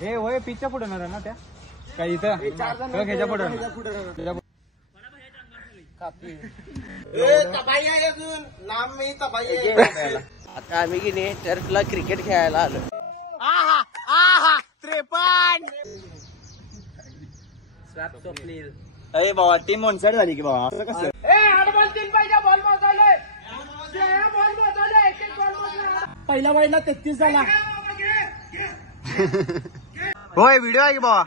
हे होय पिचच्या पुढे ना त्या काही इथं ह्याच्या पुढे आता आम्ही की नाही टर्फला क्रिकेट खेळायला आलो. 53. अरे बाबा टीम ऑनसाइड झाली की बाबा असं कसं. पहिला वाईला 33 झाला. होय व्हिडिओ आहे की बाबा.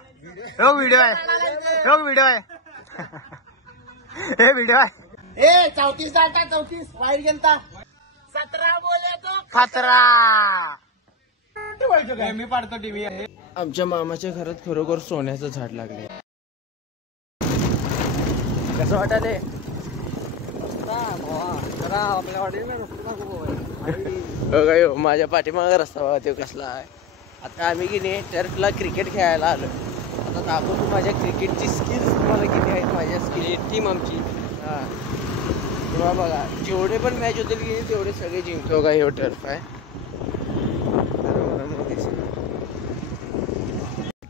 हो व्हिडिओ आहे. हो व्हिडिओ आहे. हे व्हिडिओ आहे. 34 झाला. 34 वाईट गेलता. 17 बोले तो खतरा. मी पाडतो टीव्ही. आमच्या मामाच्या घरात खरोखर सोन्याचं झाड लागले. कसं वाटायले काय माझ्या पाठीमागा रस्ता बघा तो कसला आहे. आता आम्ही की नाही टर्फला क्रिकेट खेळायला आलो. आता दाखवतो माझ्या क्रिकेटची स्किल्स तुम्हाला किती आहेत. माझ्या स्किल टीम आमची हा तेव्हा बघा जेवढे पण मॅच होतील की तेवढे सगळे जिंकतो. का हे टर्फ आहे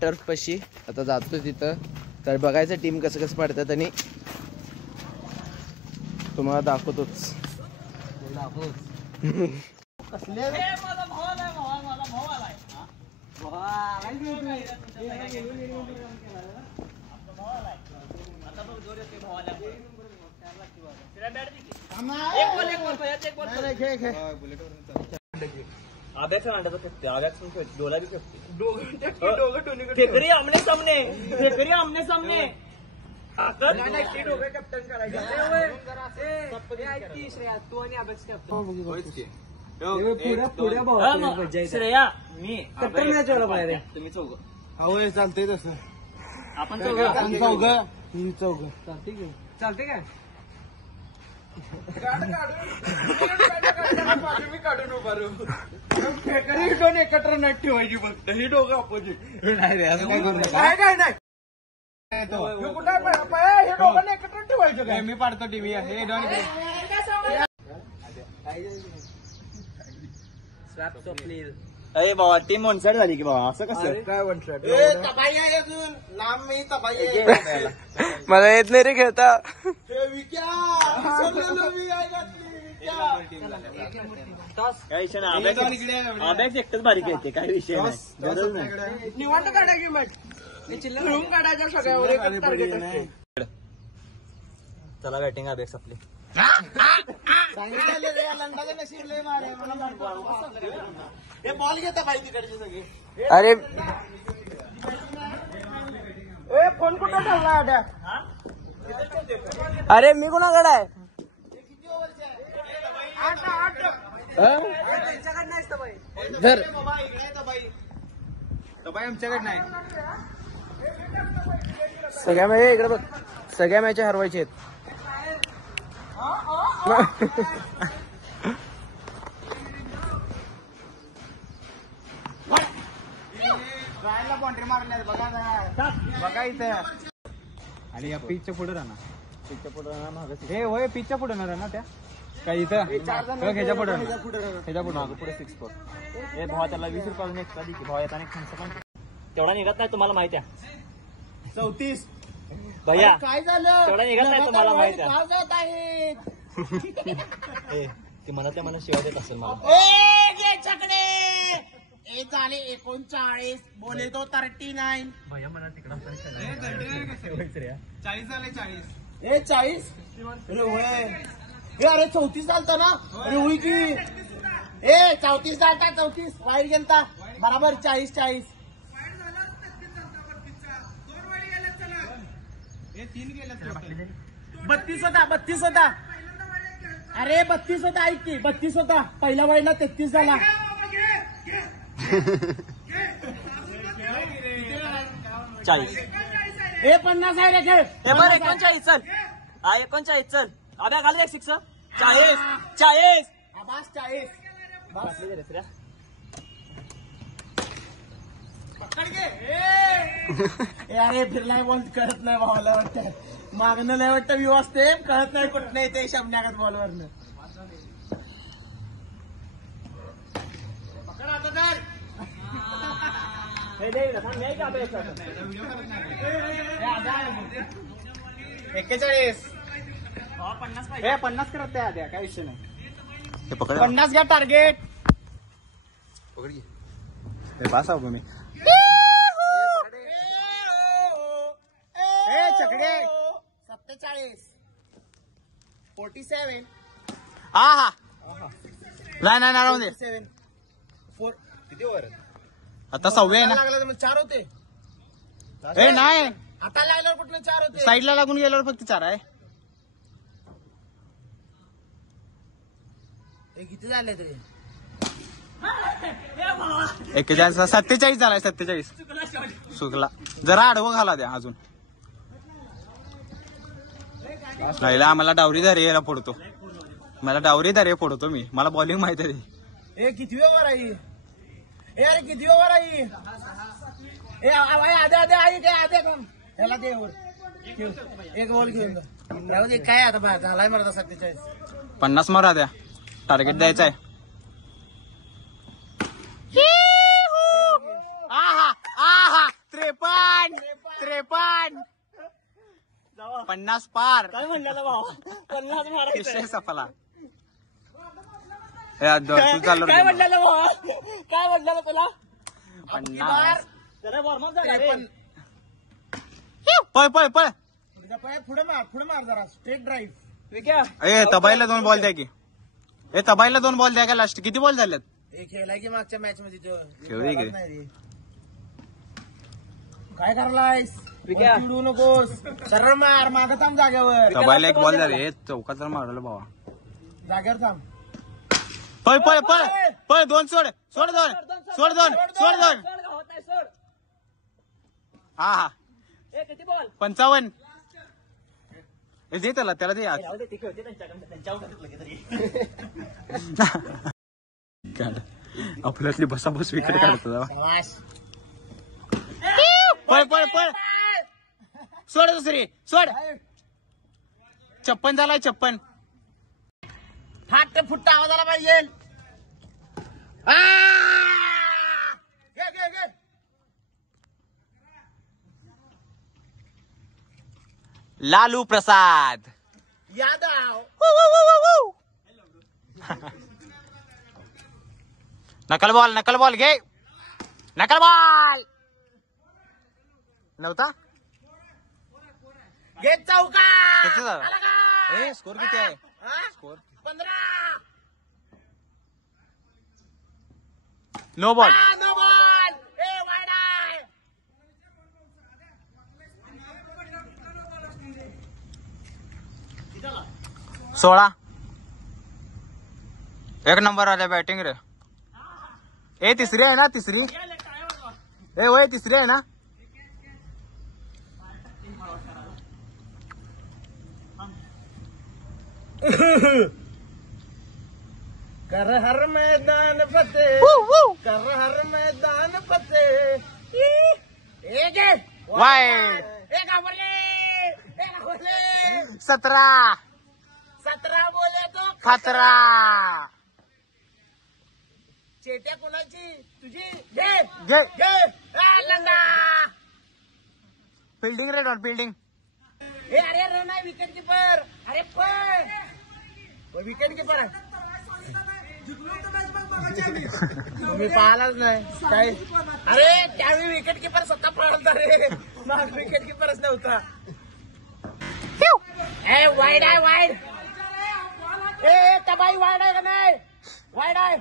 टर्फ पशी. आता जातो तिथं तर बघायचं टीम कसं कसं पडतात आणि तुम्हाला दाखवतोच. फेकरी आमने सामने. फेकरी आमने सामने. श्रेया मी तुम्ही चौघ. होय चालतंय तसं. आपण चौघ चालते काय मी काढून उभारू. फेकरी दोन एकत्र नाही ठेवायची फक्त. ही दोघं अपोजिट. नाही रे असं काय करू नका. काय नाही हे दोघांना एकत्र ठेवायचं काय. मी पाडतो टीव्ही. हे दोन अरे बाबा टीम ऑनसाइड झाली की बाबा असं कसं. काय वन शॉट. मला येत नाही रे खेळता. काय विषय नाही. अभ्यास एकटाच बारीक येते. काय विषय नाही. निवांत काढायची मॅच. रूम काढायच्या सगळ्यावर एकच टार्गेट असते. चला बॅटिंग अभ्यास आपली. बॉल घेता पाहिजे तिकडचे सगळे. अरे फोन कुठं ठेवला आड्या. अरे मी कोणाकडे आहे. धर आमच्याकडे नाही. सगळ्या मॅच इकडे बघ. सगळ्या मॅच हरवायचे आहेत. बाउंड्री मारल्या बघा इथे. आणि या पिचच्या पुढे राहणार. पिचच्या पुढे राहणार. हे होय पिचच्या पुढे राहणार त्या काही इथं ह्याच्या पुढे. ह्याच्या पुढे पुढे 6-4. हे भावा त्याला 20 रुपये एक्स्ट्रा दे की भावा. येताना पण तेवढा निघत नाही तुम्हाला माहिती आहे. 34 भैया काय झालं. तेवढा निघत नाही तुम्हाला माहिती आहे. जात आहेत. ते म्हणत मला शिवाय देत असेल मला. ए झाले 39 बोले तो 39. भैया मला तिकडं 40 झाले 40. ए 40 अरे होय. अरे 34 चालता ना. अरे होई की. ए 34 चालता. 34 वाईट गेलता. बराबर 40. 32 होता. 32 होता. अरे 32 होता. ऐक की 32 होता. पहिला वाईला 33 झाला. 40. ए 50 आहे रे खेळ. हे बरं 39 चल. हा 39 चल. अभ्या घाल रे 6. 40. बस 40. पकड घे. अरे फिरलाय बॉल कळत नाही भावाला वाटतं. मागणं नाही वाटतं व्यू असते. कळत नाही कुठं नाही ते शब्दागत बॉलवरनं. पकड आता एक्केचाळीस 50 करत आद्या काय विषय नाही. हे पकड 50 घ्या टार्गेट. पास आहो मी चकडे 47 47 हा हा नाही राहू दे. 4 किती ओव्हर आता 6 आहे ना. लागला तर 4 होते. ए नाही आता लागल्यावर कुठलं 4 होते. साईडला लागून गेल्यावर फक्त 4 आहे. हे किती झाले तरी 41 47 झालाय. 47 चुकला जरा आडवं घाला द्या अजून. नाही आम्हाला डावरी दारे यायला फोडतो. मला डावरी दारे फोडतो मी. मला बॉलिंग माहिती आहे. ए किती ओव्हर आहे. ए अरे किती ओव्हर आहे. ए आधे आई काय आधे कोण त्याला ते ओव्हर एक बॉल घेऊन जाऊ दे. काय आता बा झालाय मला 47 50 मारा द्या. टार्गेट द्यायचं आहे. आहा 53 50 पार. काय म्हणलं भाऊ 50 विषय सफला. तू चालू काय म्हणलं भाऊ काय म्हणलं तुला 50 जरा वॉर्मअप झाला रे. पळ पुढे मार जरा स्ट्रेट ड्राईव्ह. ए तबाईला 2 बॉल द्या की. तबाईला 2 बॉल द्या का लास्ट. किती बॉल झालेत. एक खेळलाय की मागच्या मॅच मध्ये तो खेळू की. काय करलायस चिडू नकोस. सरळ मार मागं थांब जागेवर. तबाईला 1 बॉल द्या रे. चौकात जर मारलं भावा. जागेवर थांब. पळ 2 सोड 2 हा 55 दे त्याला दे आज. आपल्यातली बसाबस विकेट काढतो. पळ सोड दुसरी सोड. 56 झालाय. 56 फाट फुट्ट आवाज आला पाहिजे. घे लालू प्रसाद यादव. नकल बॉल घे. नकल बॉल नव्हता. घे चौका. किती झाला. स्कोर किती आहे. Score 15. No ball. No ball. ए वाईड आहे. 16 1 नंबर आल्या बॅटिंग रे. तिसरी आहे ना. तिसरी तिसरी आहे ना. कर हर मैदान फतेह. कर हर मैदान फतेह. एक वाईड. 17 बोले तो खतरा. चेट्या कोणाची तुझी. घे लंगा. फिल्डिंग रे. Dot fielding. अरे रन आहे. Wicket keeper. अरे पण विकेट कीपर मी पाहिलाच नाही काय. अरे त्यावेळी विकेट कीपर स्वतः पळालता रे. मग विकेट कीपरच नव्हता. वाईड आहे. वाईड. तबाई वाईड आहे का नाही. वाईड आहे.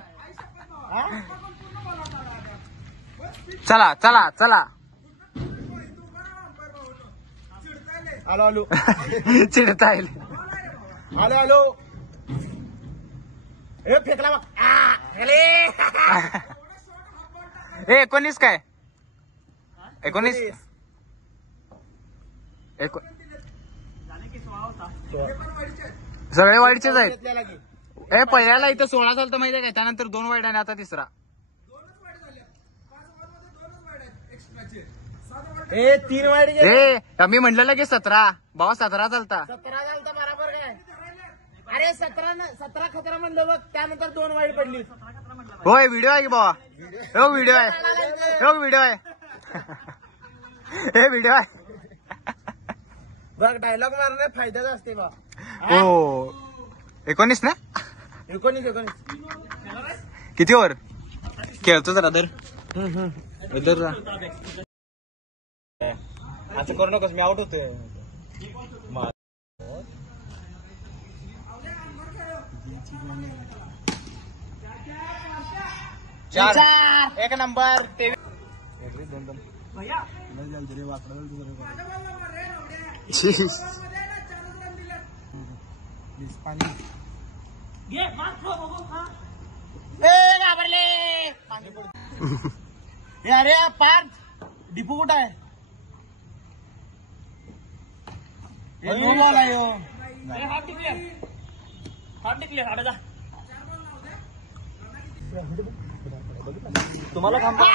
चला आलो चिडता येईल. आलो फेकला बघ. 19 काय 19 सगळे वाईडचेच आहेत. पहिल्याला इथं 16 झालं तर माहिती काय. त्यानंतर 2 वाईड आणि आता तिसरा. 3 वाईड. मी म्हटलेलं की 17 भावा. 17 चालता. 17 झालता बरोबर काय. अरे 17 खतरा म्हणलं बघ. त्यानंतर 2 वाईड पडली. होय व्हिडिओ आहे की बाबा. व्हिडिओ आहे. हे व्हिडिओ आहे. बघ डायलॉग मारणे फायद्याचा असते बा. हो 19 ना 19 किती ओव्हर खेळतो जरा दर इधर जा. असं करू नकोस मी आउट होतोय. चार 1 नंबर. अरे पार्थ डिपू कुठं आहे? तुम्हाला थांबा.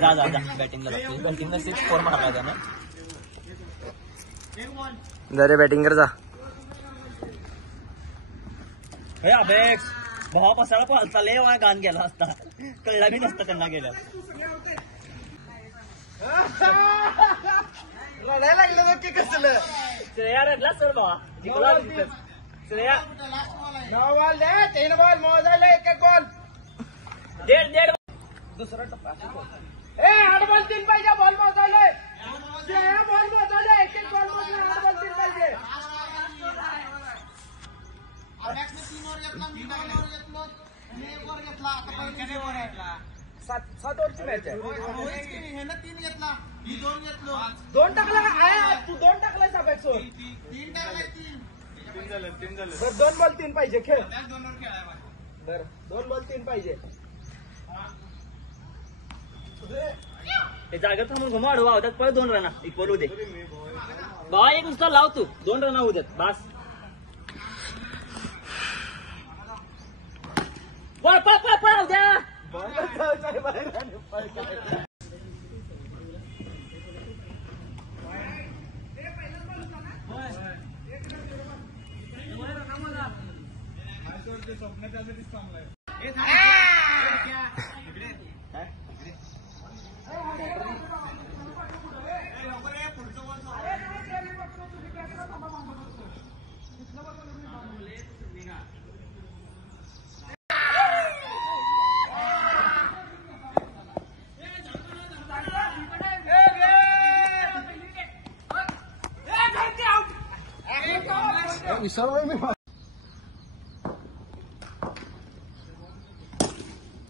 जा जा जा बॅटिंगला बॅटिंगला 6-4 मारला त्यानं. जरे बॅटिंग कर जा. अबेक्स भावा पसारा पालता लय वाया गाण गेला असता. कळला बी नसता त्यांना गेल्या. लढायला लागलं बघ की कसलं. श्रेया रडला सर भावा. श्रेया 9 बॉल 3 बॉल मोजायला 1 बॉल. डेढ़ दुसरा टप्पा. 8 बॉल 3 पाहिजे. बॉल मोजायला बॉल मोजायला 1 बॉल मोजले. 8 बॉल 3 पाहिजे. 7 ओव्हरची मॅच आहे. 3 घेतला. 2 टाकला. तू 2 टाकलाय साबेक्स. 3 टाकलाय. 3 झालं. 2 बॉल 3 पाहिजे. खेळ. 2 बॉल 3 पाहिजे. जागा थांबून घुमा अडवा होतात. पळ 2 रन इक्वल होऊ दे भावा. एक नुसतं लाव तू. 2 रन होऊ देत बस. पळ पळ पळ पळ द्या.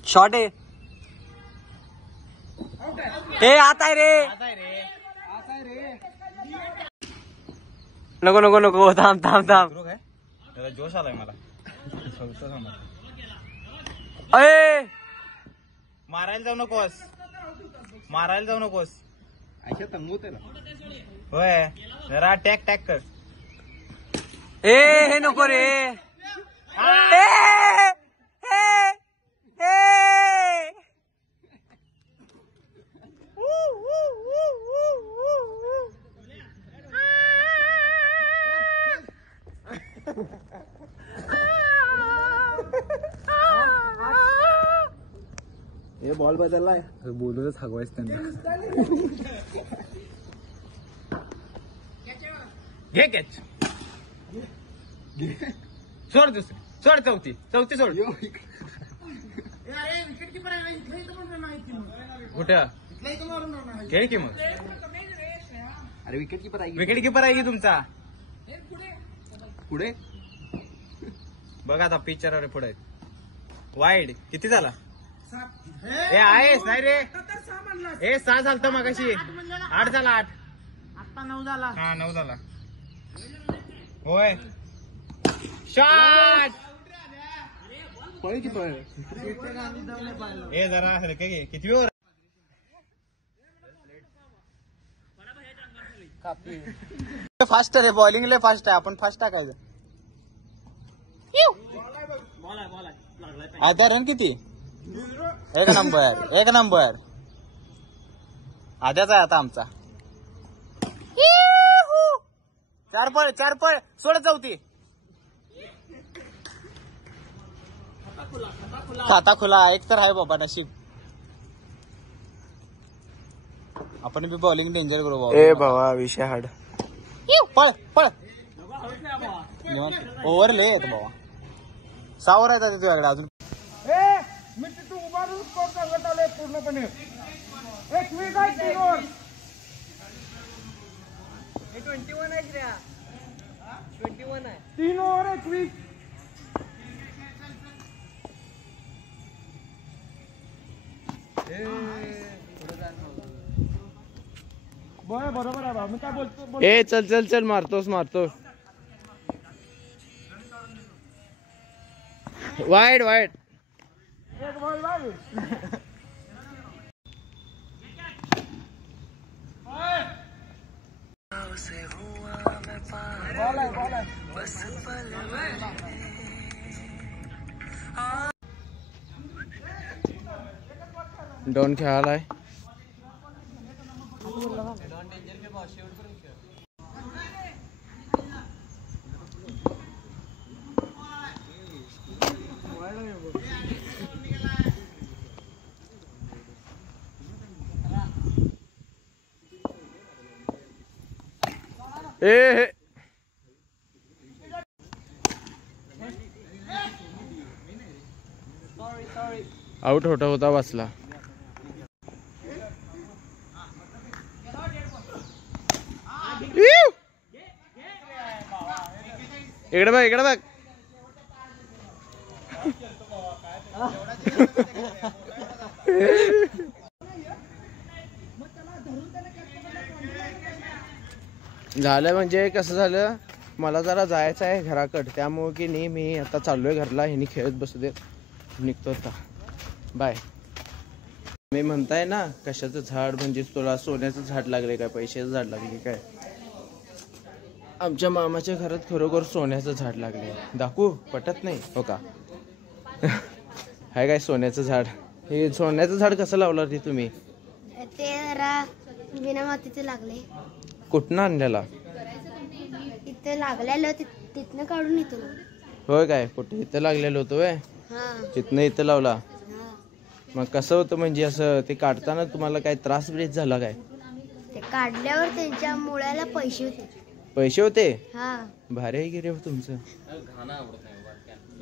शॉट आहे. हे आता आहे रे. नको नको नको. थांब थांब थांब. जोश आलाय मला. अरे मारायला जाऊ नकोस. मारायला जाऊ नकोस. होय जरा टॅक टॅक कर. हे नको रे. हे बॉल बदललाय. बोलूनच हगवायच त्यांना. घे कॅच. सोड दुसरी. सोड चौथी सोड. कुठं खेळ की मग. अरे विकेट कीपर आहे की तुमचा. पुढे बघा आता पिक्चर पुढे. वाईड किती झाला. हे आहेस नाही रे. हे 6 झालतं मगाशी. 8 झाला. 8 आता 9 झाला. हा 9 झाला. होय शॉट. हे जरा असेल काय किती ओव्हर. फास्ट आहे बॉलिंग लय फास्ट आहे. आपण फास्ट टाकायचं. बॉल आहे आता रन किती? एक नंबर एक नंबर. आद्याचा आहे आता आमचा. 4 पळ सोडत जाऊ ती. खाता खुला एक तर आहे बाबा नशीब. आपण बी बॉलिंग डेंजर करू बाबा. ए भावा विषय हाड. पळ पळ ओव्हर ले येतो बाबा. 6 ओव्हर आहेत तुझ्याकडे अजून. मी तिथं उभारून स्कोर सांगत आलोय पूर्णपणे. एक वीक आहे 3 ओव्हर. 21 आहे रे. 21 आहे. 3 ओव्हर 1 वीक. बरोबर आहे भाऊ. मी काय बोलतो ए चल चल चल मारतोस. वाईड एक बॉल बाबू. बॉल आहे. डॉन खेळालाय. ए आउट होता वाचला. इकडे बघ. झालं म्हणजे कसं झालं, मला जरा जायचं आहे घराकडे, त्यामुळे की नाही मी आता चाललोय घरला. ह्यानी खेळत बसू देत, निघतो आता. बाय. मी म्हणताय ना कशाचं झाड, म्हणजे तुला सोन्याचं झाड लागले काय, पैशाचं झाड लागले काय? आमच्या मामाच्या घरात खरोखर सोन्याचं झाड लागले. दाखवू? पटत नाही हो का? हाय काय सोन्याचं झाड? हे सोन्याचं झाड कसं लावलं रे तुम्ही? ते जरा बिना मातीचे लागले. कुठनं आणलेला? इथं लागलेलं तिथनं काढून येतो. होय काय? कुठे इथं लागलेलं होतं व्हय? हा तिथनं इथं लावला. हा. मग कसं होतं, म्हणजे असं ते काढताना तुम्हाला काय त्रास ब्रेस झाला काय? ते काढल्यावर त्यांच्या मुळाला पैसे होते. पैसे होते? हा. भारी आहे की रे तुमचं.